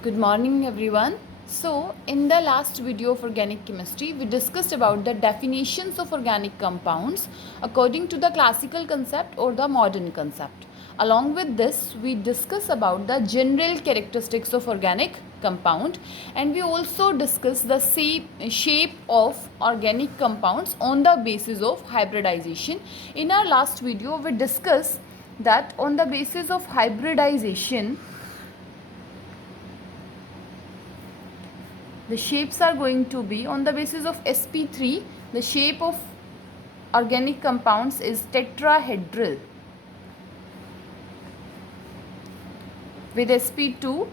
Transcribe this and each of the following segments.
Good morning everyone. So in the last video of organic chemistry we discussed about the definitions of organic compounds according to the classical concept or the modern concept. Along with this we discuss about the general characteristics of organic compound, and we also discuss the shape of organic compounds on the basis of hybridization. In our last video we discussed that on the basis of hybridization the shapes are going to be on the basis of sp3. The shape of organic compounds is tetrahedral. With sp2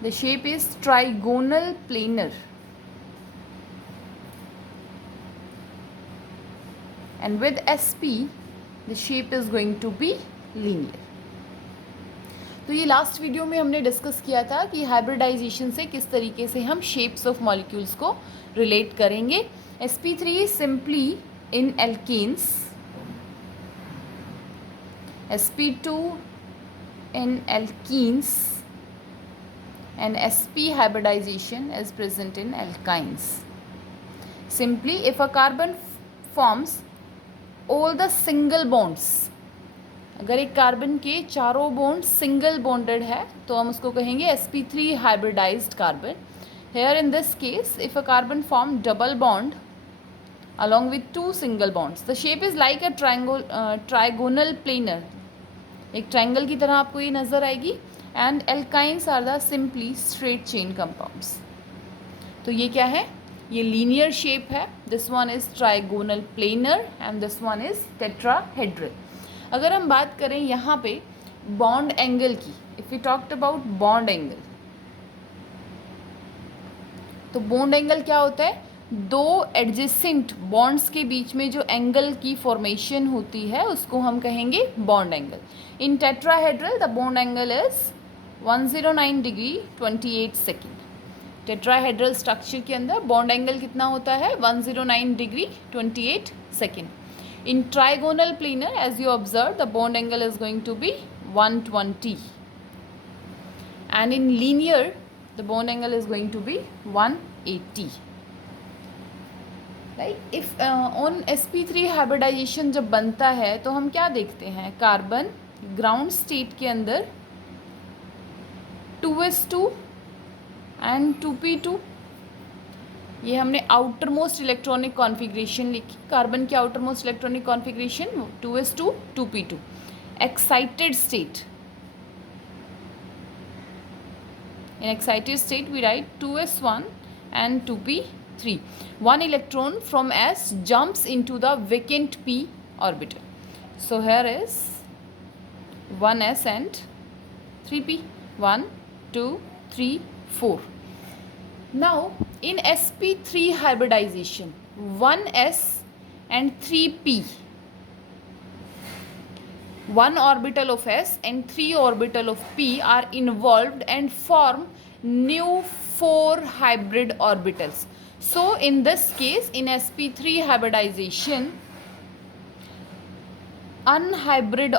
the shape is trigonal planar, and with sp the shape is going to be linear. तो ये last video में हमने discuss किया था कि hybridisation से किस तरीके से हम शेप्स ऑफ मॉलिक्यूल्स को रिलेट करेंगे. sp3 simply in alkanes, sp2 in alkenes, and sp hybridization is present in alkynes. Simply if a carbon forms all the single bonds, अगर एक कार्बन के चारों बॉन्ड सिंगल बॉन्डेड है तो हम उसको कहेंगे sp3 hybridised carbon. Here in this case if a carbon form double bond along with two single bonds, the shape is like a trigonal planar. एक ट्रायंगल की तरह आपको ये नज़र आएगी. And alkynes are the simply straight chain compounds. तो ये क्या है? ये लीनियर शेप है. This one is trigonal planar and this one is tetrahedral. अगर हम बात करें यहाँ पे बॉन्ड एंगल की, if you talked about bond angle, तो बॉन्ड एंगल क्या होता है? दो एडजेसेंट बॉन्ड्स के बीच में जो एंगल की फॉर्मेशन होती है उसको हम कहेंगे bond angle. In tetrahedral the bond angle is 109 degree 28 second. Tetrahedral structure के अंदर बॉन्ड एंगल कितना होता है? 109 degree 28 second. In trigonal planar, as you observe, the bond angle is going to be 120, and in linear the bond angle is going to be 180. Right? If on sp3 hybridization जब बनता है तो हम क्या देखते हैं? कार्बन ग्राउंड स्टेट के अंदर 2s2 एंड 2p2. ये हमने आउटर मोस्ट इलेक्ट्रॉनिक कॉन्फ़िगरेशन लिखी. कार्बन की outer most electronic configuration 2s2 2p2. Excited state, in excited state we write 2s1 and 2p3. One electron from s jumps into the vacant p orbital. So here is 1s and 3p. 1 2 3 4. Now in sp3 hybridization 1s and 3p, one orbital of s and 3 orbital of p are involved and form new 4 hybrid orbitals. So in this case in sp3 hybridization unhybrid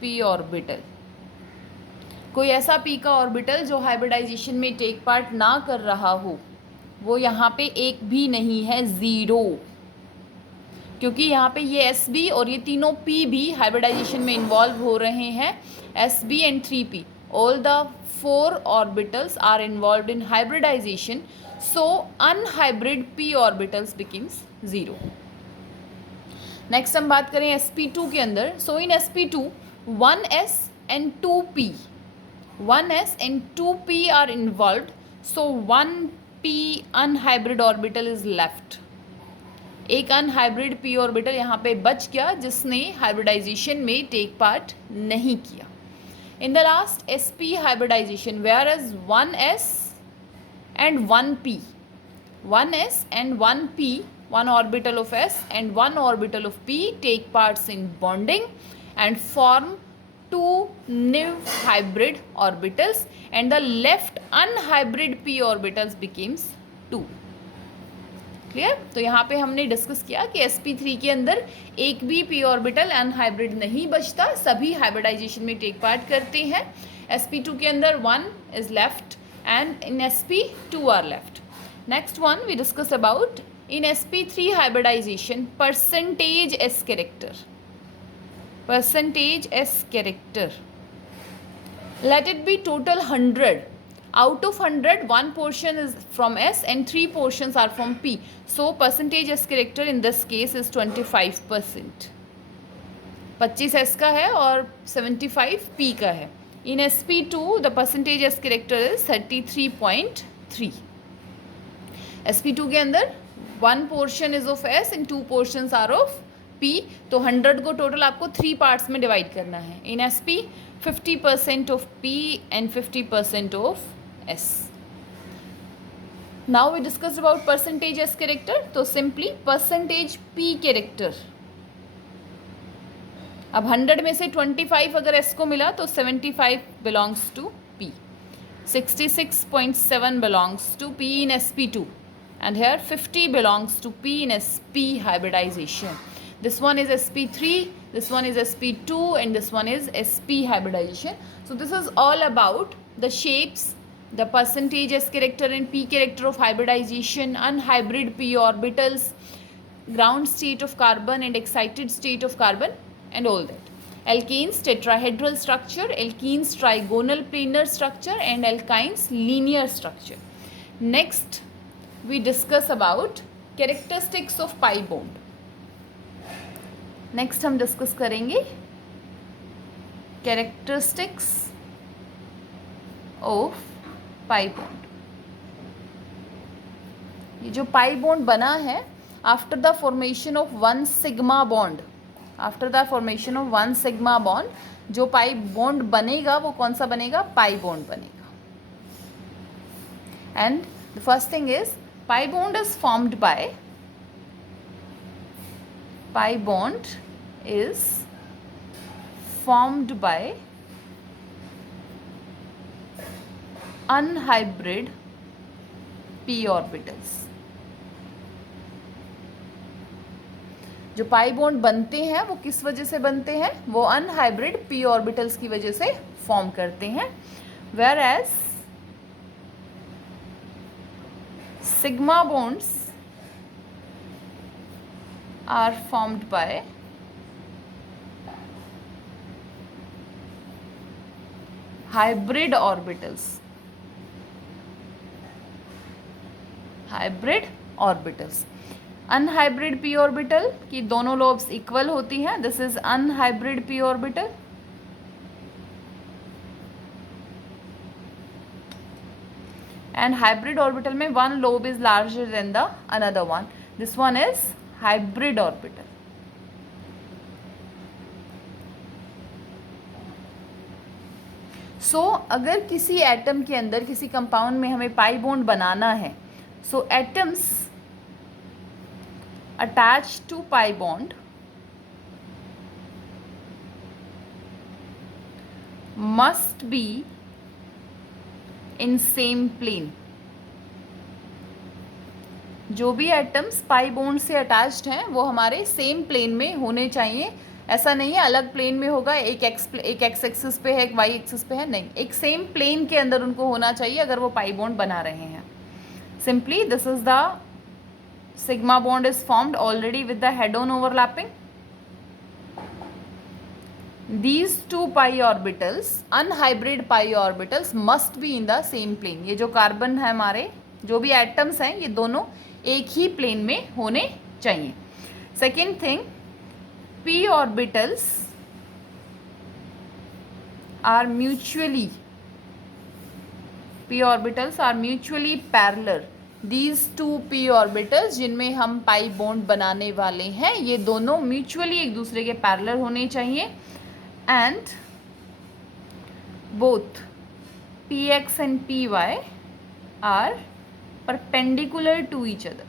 p orbital, कोई ऐसा p का orbital जो hybridisation में take part ना कर रहा हो, वो यहाँ पे एक भी नहीं है, ज़ीरो. क्योंकि यहाँ पे ये sb और ये तीनों p भी हाइब्रिडाइजेशन में इन्वॉल्व हो रहे हैं. sb and 3p, all the 4 orbitals are involve in hybridisation. So unhybrid p orbitals becomes zero. Next हम बात करें sp2 के अंदर. So in sp2 1s and 2p, 1s and 2p are involved, so 1p unhybrid orbital is left. एक unhybrid p orbital यहाँ पे बच गया जिसने हाइब्रिडाइजेशन में टेक पार्ट नहीं किया. In the last sp hybridisation whereas 1s and 1p, 1s and 1p, one orbital of s and one orbital of p take parts in bonding and form two new hybrid orbitals, and the left unhybrid p orbitals becomes 2. Clear. तो यहाँ पे हमने discuss किया कि sp3 के अंदर एक भी p ऑर्बिटल अनहाइब्रिड नहीं बचता, सभी हाइब्रिडाइजेशन में टेक पार्ट करते हैं। sp2 के अंदर 1 is left and in sp2 are left. Next one we discuss about in sp3 hybridization percentage s character. Percentage s character. Let it be total 100. Out of 100, one portion is from S and 3 portions are from P. So percentage S character in this case is 25%. 25 S का है और 75 P का है. In sp2 the percentage S character is 33.3. sp2 के अंदर 1 portion is of S and 2 portions are of P. तो 100 को total आपको 3 पार्ट्स में डिवाइड करना है. In sp 50% of P and 50% of S. Now we discussed about percentage S character. तो simply percentage P character. अब 100 में से 25 अगर S को मिला तो 75 belongs to P. 66.7 belongs to P in sp2 and here 50 belongs to P in sp hybridization. This one is sp3, this one is sp2 and this one is sp hybridization. So this is all about the shapes, the percentage S character and P character of hybridization, unhybrid P orbitals, ground state of carbon and excited state of carbon and all that. Alkanes tetrahedral structure, alkenes trigonal planar structure and alkynes linear structure. Next we discuss about characteristics of pi bond. Next हम discuss करेंगे characteristics of pi bond. ये जो pi bond बना है after the formation of 1 sigma bond, after the formation of 1 sigma bond जो pi bond बनेगा वो कौन सा बनेगा? पाई बॉन्ड बनेगा. And the first thing is pi bond is formed bye pi bond is formed by unhybrid p orbitals. जो pi bond बनते हैं वो किस वजह से बनते हैं? वो अनहाइब्रिड p ऑर्बिटल्स की वजह से फॉर्म करते हैं. Whereas sigma bonds are formed by hybrid orbitals. Hybrid orbitals. Unhybrid p orbital की दोनों lobes equal होती हैं. This is unhybrid p orbital. And hybrid orbital में one lobe is larger than the another one. This one is hybrid orbital. So अगर किसी atom के अंदर किसी कंपाउंड में हमें पाई बॉन्ड बनाना है, so atoms attach to pi bond must be in same plane. जो भी एटम्स पाई बॉन्ड से अटैच्ड हैं वो हमारे सेम प्लेन में होने चाहिए. ऐसा नहीं है अलग प्लेन में होगा, एक एक्स एक्सिस पे है एक वाई एक्सिस पे है, नहीं, एक सेम प्लेन के अंदर उनको होना चाहिए अगर वो पाई बॉन्ड बना रहे हैं. Simply this is the sigma bond is formed already with the head on overlapping. These two pi orbitals, unhybrid pi orbitals must be in the same plane. ये जो कार्बन है हमारे, जो भी एटम्स हैं ये दोनों एक ही प्लेन में होने चाहिए. Second thing, p orbitals are mutually parallel. These two p orbitals जिनमें हम पाई बॉन्ड बनाने वाले हैं ये दोनों म्यूचुअली एक दूसरे के पैरेलल होने चाहिए. And both px and py are perpendicular to each other.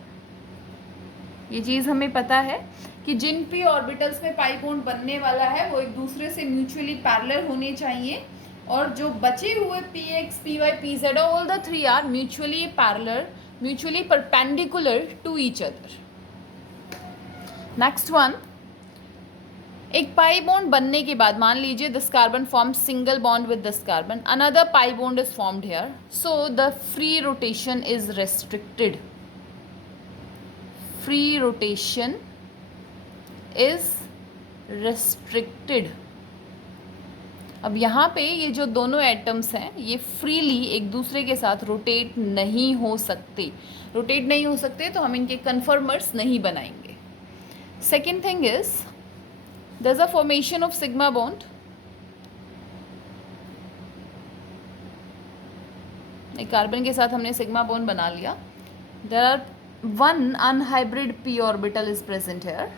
ये चीज़ हमें पता है कि जिन p ऑर्बिटल्स में पाई बॉन्ड बनने वाला है वो एक दूसरे से म्यूचुअली पैरेलल होने चाहिए, और जो बचे हुए px, py, pz all the three are mutually parallel mutually perpendicular to each other. Next one, एक पाई बॉन्ड बनने के बाद मान लीजिए this carbon form single bond with this carbon, another pi bond is formed here, so the free rotation is restricted. Free rotation is restricted. अब यहाँ पे ये जो दोनों एटम्स हैं ये फ्रीली एक दूसरे के साथ रोटेट नहीं हो सकते। रोटेट नहीं हो सकते तो हम इनके कन्फर्मर्स नहीं बनाएंगे। Second thing is there is a formation of sigma bond. एक कार्बन के साथ हमने सिग्मा बॉन्ड बना लिया। There are one unhybrid p orbital is present here,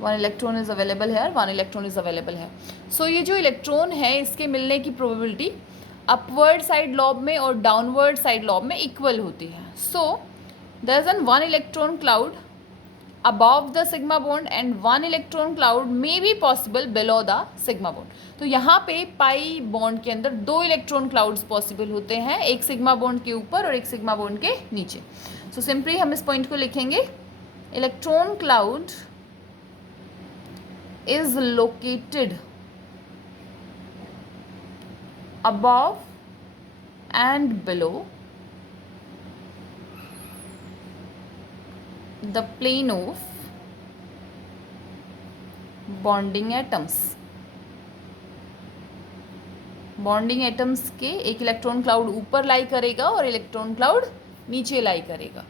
one electron is available है, वन इलेक्ट्रॉन इज अवेलेबल है। सो ये जो इलेक्ट्रॉन है इसके मिलने की प्रोबेबिलिटी अपवर्ड साइड लॉब में और डाउनवर्ड साइड लॉब में इक्वल होती है। So there is an one electron cloud above the sigma bond and one electron cloud may be possible below the sigma bond। तो यहाँ पे पाई बॉन्ड के अंदर दो इलेक्ट्रॉन क्लाउड्स पॉसिबल होते हैं, एक सिग्मा बॉन्ड के ऊपर और एक सिग्मा बॉन्ड के नीचे। सो सिंपली हम इस पॉइंट को लिखेंगे, electron cloud is located above and below the plane of bonding atoms। Bonding atoms के एक इलेक्ट्रॉन क्लाउड ऊपर लाई करेगा और इलेक्ट्रॉन क्लाउड नीचे लाई करेगा।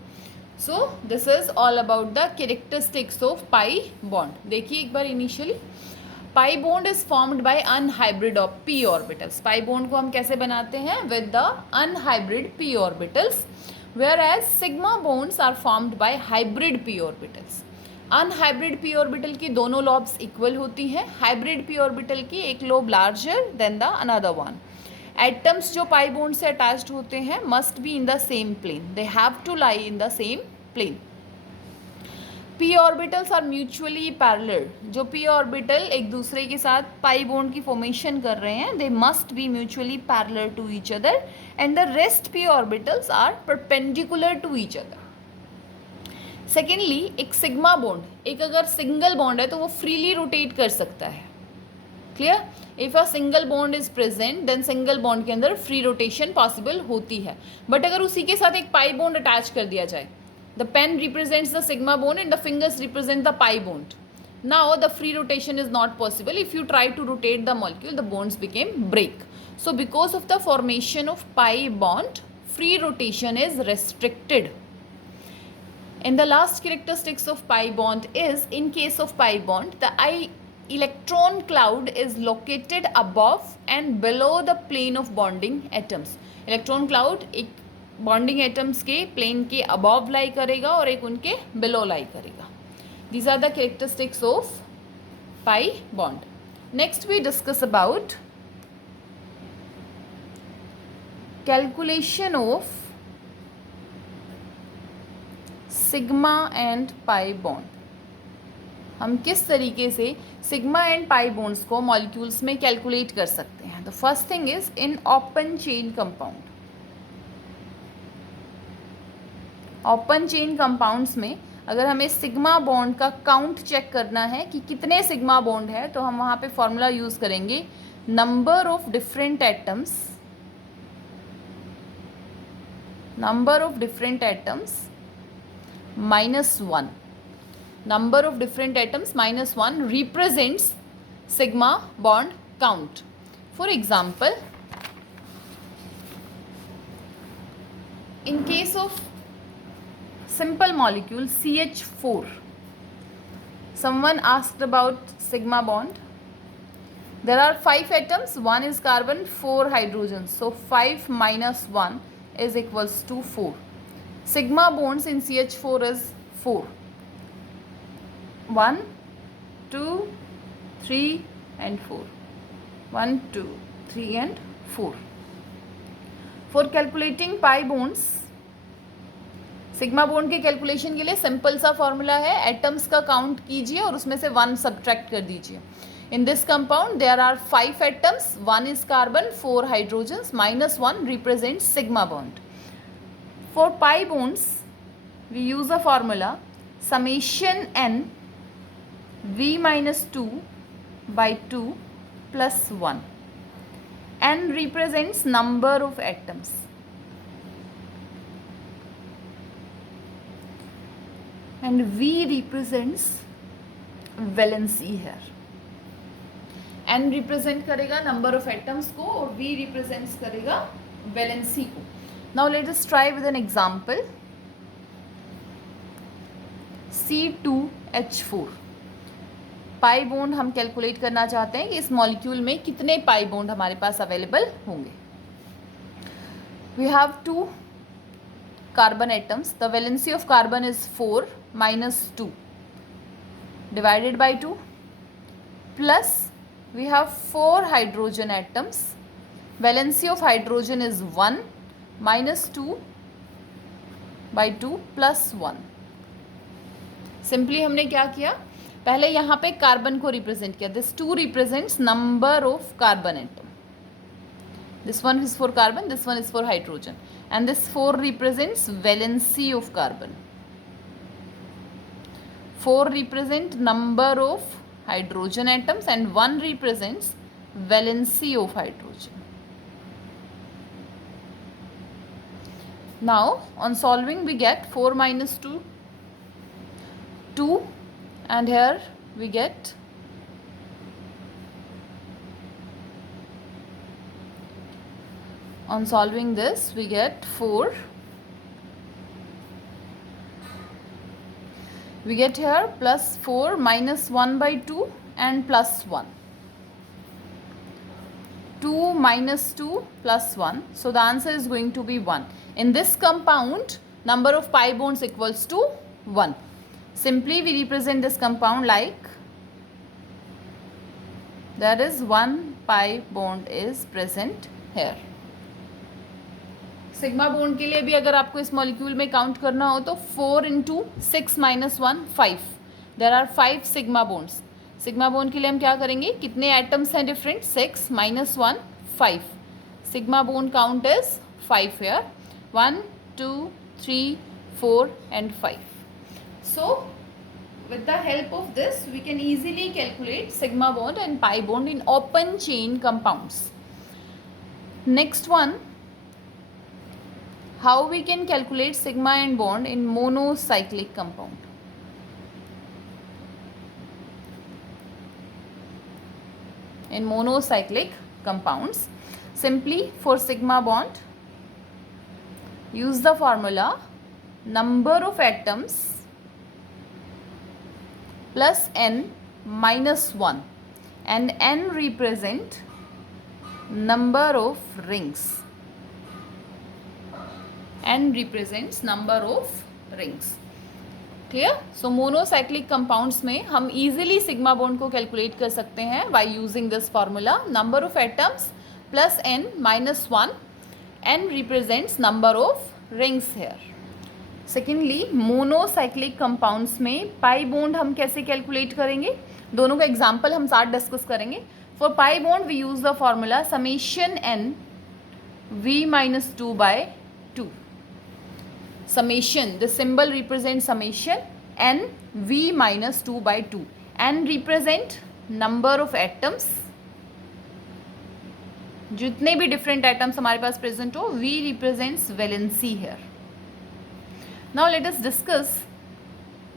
So this is all about the characteristics of pi bond. देखिए एक बार initially, pi bond is formed by unhybrid of p orbitals. Pi bond को हम कैसे बनाते हैं? With the unhybrid p orbitals, whereas sigma bonds are formed by hybrid p orbitals. Unhybrid p orbital की दोनों लॉब्स इक्वल होती हैं, hybrid p orbital की एक lobe larger than the another one. Atoms जो पाई बॉन्ड से attached होते हैं must be in the same plane, they have to lie in the same plane. p orbitals are mutually parallel. जो p orbital एक दूसरे के साथ पाई bond की फॉर्मेशन कर रहे हैं, they must be mutually parallel to each other and the rest p orbitals are perpendicular to each other. Secondly, एक सिग्मा बॉन्ड, एक अगर सिंगल बॉन्ड है तो वो फ्रीली रोटेट कर सकता है। Clear? If a single bond is present then single bond के अंदर फ्री रोटेशन पॉसिबल होती है। बट अगर उसी के साथ एक पाई बॉन्ड अटैच कर दिया जाए, the pen represents the sigma bond and the fingers represent the pi bond, now the free rotation is not possible. If you try to rotate the molecule the bonds became break. So because of the formation of pi bond free rotation is restricted. And the last characteristics of pi bond is, in case of pi bond, the electron cloud is located above and below the plane of bonding atoms. Electron cloud एक bonding atoms के plane के above lie करेगा और एक उनके below lie करेगा. These are the characteristics of pi bond. Next we discuss about calculation of sigma and pi bond. हम किस तरीके से सिग्मा एंड पाई बॉन्ड्स को मॉलिक्यूल्स में कैलकुलेट कर सकते हैं. The first thing is in open chain compound. Open chain compounds में अगर हमें सिग्मा बॉन्ड का काउंट चेक करना है कि कितने सिग्मा बॉन्ड है, तो हम वहाँ पे फॉर्मूला यूज़ करेंगे number of different atoms, number of different atoms minus 1. Number of different atoms minus 1 represents sigma bond count. For example, in case of simple molecule CH4, someone asked about sigma bond. There are 5 atoms, 1 is carbon, 4 hydrogens. So 5 minus 1 is equals to 4. Sigma bonds in CH4 is 4. 1, 2, 3 and 4. 1, 2, 3 and 4. For calculating pi bonds, sigma bond के calculation के लिए simple सा formula है, atoms का count कीजिए और उसमें से 1 सब्ट्रैक्ट कर दीजिए. In this compound there are 5 atoms, 1 is carbon, 4 hydrogens, minus 1 represents sigma bond. For pi bonds, we use a formula summation n v minus 2 by 2 plus 1. N represents number of atoms. And V represents valency here. N represent करेगा number of atoms को और V represents करेगा valency को. Now let us try with an example. C2H4 pi bond हम calculate करना चाहते हैं कि इस मॉलिक्यूल में कितने पाई बॉन्ड हमारे पास अवेलेबल होंगे. We have 2 carbon atoms. The valency of carbon is 4 minus 2 divided by 2 plus we have 4 hydrogen atoms. Valency of hydrogen is 1 minus 2 by 2 plus 1. Simply हमने क्या किया, पहले यहाँ पे कार्बन को रिप्रेजेंट किया. This 2 represents number of carbon atom. This one is for carbon, this one is for hydrogen. And this 4 represents valency of carbon. 4 represent number of hydrogen atoms and 1 represents valency of hydrogen. Now on solving we get 4 minus 2, 2, and here we get on solving this we get 4. We get here plus 4 minus 1 by 2 and plus 1. 2 minus 2 plus 1. So the answer is going to be 1. In this compound, number of pi bonds equals to 1. Simply we represent this compound like, there is 1 pi bond is present here. Sigma bond के लिए भी अगर आपको इस molecule में count करना हो तो 4 into 6 minus 1 5. There are 5 sigma bonds. Sigma bond के लिए हम क्या करेंगे, कितने एटम्स हैं different, 6 minus 1 5. Sigma bond count is 5 here. 1 2 3 4 and 5. So with the help of this we can easily calculate sigma bond and pi bond in open chain compounds. Next one, how we can calculate sigma and bond in monocyclic compound. In monocyclic compounds, simply for sigma bond, use the formula number of atoms plus n minus 1, and n represent number of rings. N represents number of rings. Clear? So monocyclic compounds में हम easily sigma bond को calculate कर सकते हैं by using this formula number of atoms plus n minus 1. N represents number of rings here. Secondly, monocyclic compounds में pi bond हम कैसे calculate करेंगे, दोनों का example हम साथ discuss करेंगे. For pi bond we use the formula summation n v minus 2 by 2. Summation, the symbol represents summation n v minus 2 by 2. N represent number of atoms, जितने भी different atoms हमारे पास present हो. V represents valency here. Now let us discuss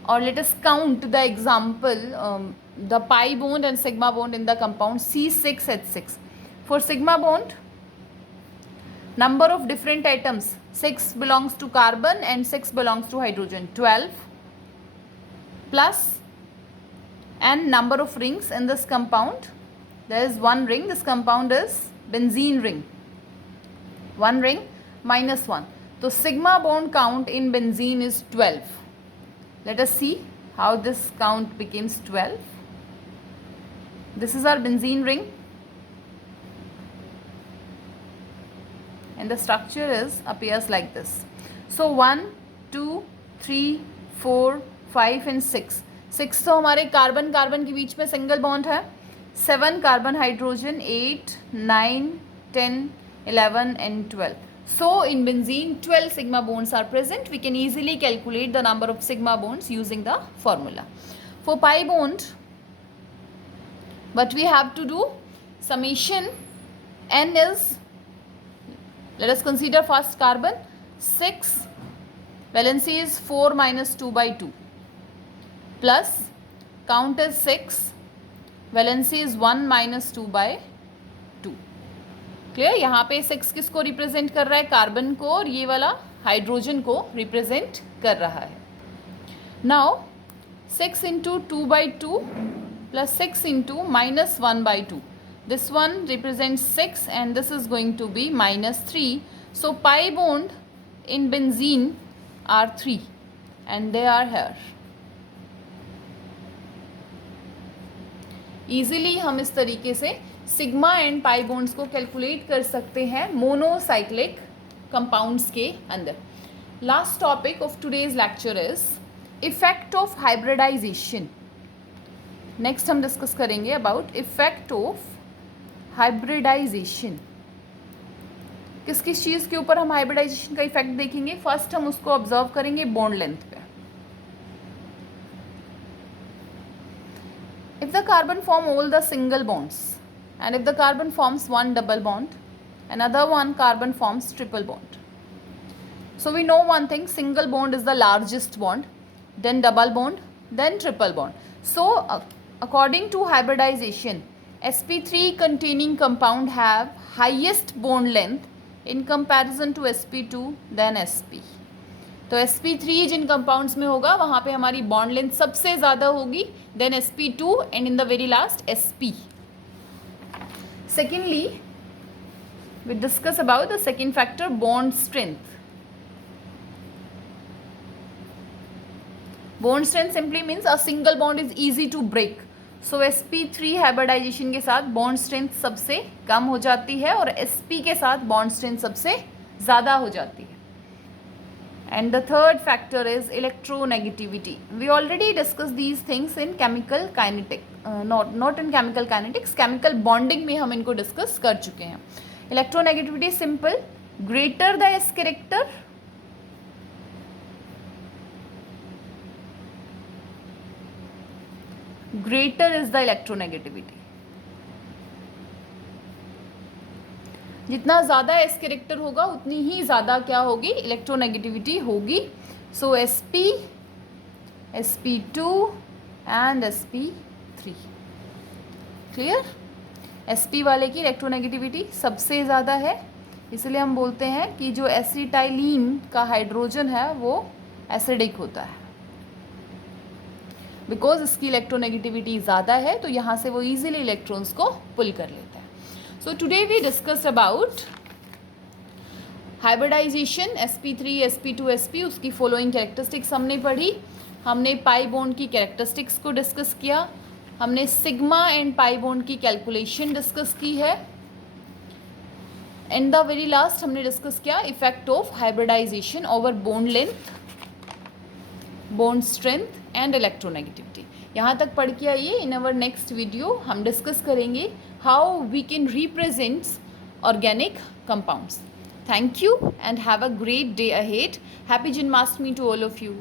or let us count the example, the pi bond and sigma bond in the compound C6H6. For sigma bond, number of different atoms, 6 belongs to carbon and 6 belongs to hydrogen, 12, plus, and number of rings in this compound, there is 1 ring. This compound is benzene ring, 1 ring minus 1. So sigma bond count in benzene is 12. Let us see how this count becomes 12. This is our benzene ring, and the structure appears like this. So 1 2 3 4 5 and 6. 6 तो हमारे carbon carbon के बीच में single bond है. 7 carbon hydrogen, 8 9 10 11 and 12. So in benzene 12 sigma bonds are present. We can easily calculate the number of sigma bonds using the formula. For pi bond, what we have to do, summation n is, let us consider first carbon 6, valency is 4 minus 2 by 2, plus count is 6, valency is 1 minus 2 by 2. Clear? यहाँ पे 6 किसको represent कर रहा है? Carbon को, और ये वाला हाइड्रोजन को रिप्रेजेंट कर रहा है. Now 6 into 2 by 2 plus 6 into minus 1 by 2. This one represents 6 and this is going to be minus 3. So pi bond in benzene are 3 and they are here. Easily हम इस तरीके से सिग्मा एंड पाई बॉन्ड्स को calculate कर सकते हैं monocyclic compounds के अंदर. Last topic of today's lecture is effect of hybridization. Next हम डिस्कस करेंगे अबाउट इफेक्ट ऑफ हाइब्रिडाइजेशन. किस किस चीज़ के ऊपर हम हाइब्रिडाइजेशन का इफेक्ट देखेंगे? फर्स्ट हम उसको ऑब्जर्व करेंगे बॉन्ड लेंथ पे. If the carbon form all the single bonds and if the carbon forms one double bond, another one carbon forms triple bond. So we know one thing, single bond is the largest bond, then double bond, then triple bond. So according to hybridization, sp3 containing compound have highest bond length in comparison to sp2 then sp. तो sp3 जिन compounds में होगा वहाँ पे हमारी bond length सबसे ज़्यादा होगी then sp2 and in the very last sp. Secondly we discuss about the second factor, bond strength. Bond strength simply means a single bond is easy to break. So sp3 hybridization के साथ bond strength सबसे कम हो जाती है और sp के साथ bond strength सबसे ज़्यादा हो जाती है. And the third factor is electronegativity. We already discussed these things in chemical kinetics, not in chemical kinetics, chemical bonding में हम इनको discuss कर चुके हैं. Electronegativity simple, greater the S character, greater is the electronegativity. जितना ज़्यादा S character होगा उतनी ही ज़्यादा क्या होगी? इलेक्ट्रोनेगेटिविटी होगी. सो sp, sp2 and sp3. Clear? sp वाले की इलेक्ट्रोनेगेटिविटी सबसे ज़्यादा है, इसलिए हम बोलते हैं कि जो एसिटाइलिन का हाइड्रोजन है वो एसिडिक होता है, बिकॉज इसकी इलेक्ट्रोनेगेटिविटी ज़्यादा है, तो यहाँ से वो ईजिली इलेक्ट्रॉन्स को पुल कर लेता है. So today we discussed about hybridization sp3 sp2 sp. उसकी फॉलोइंग कैरेक्टरिस्टिक्स हमने पढ़ी. हमने पाई बॉन्ड की कैरेक्टरिस्टिक्स को डिस्कस किया. हमने सिग्मा एंड पाई बॉन्ड की कैलकुलेशन डिस्कस की है. एंड द वेरी लास्ट हमने डिस्कस किया effect of hybridization over bond length, bond strength and electronegativity. यहाँ तक पढ़ के आइए. इन अवर नेक्स्ट वीडियो हम डिस्कस करेंगे how we can represent organic compounds. Thank you and have a great day ahead. Happy Janmashtami to all of you.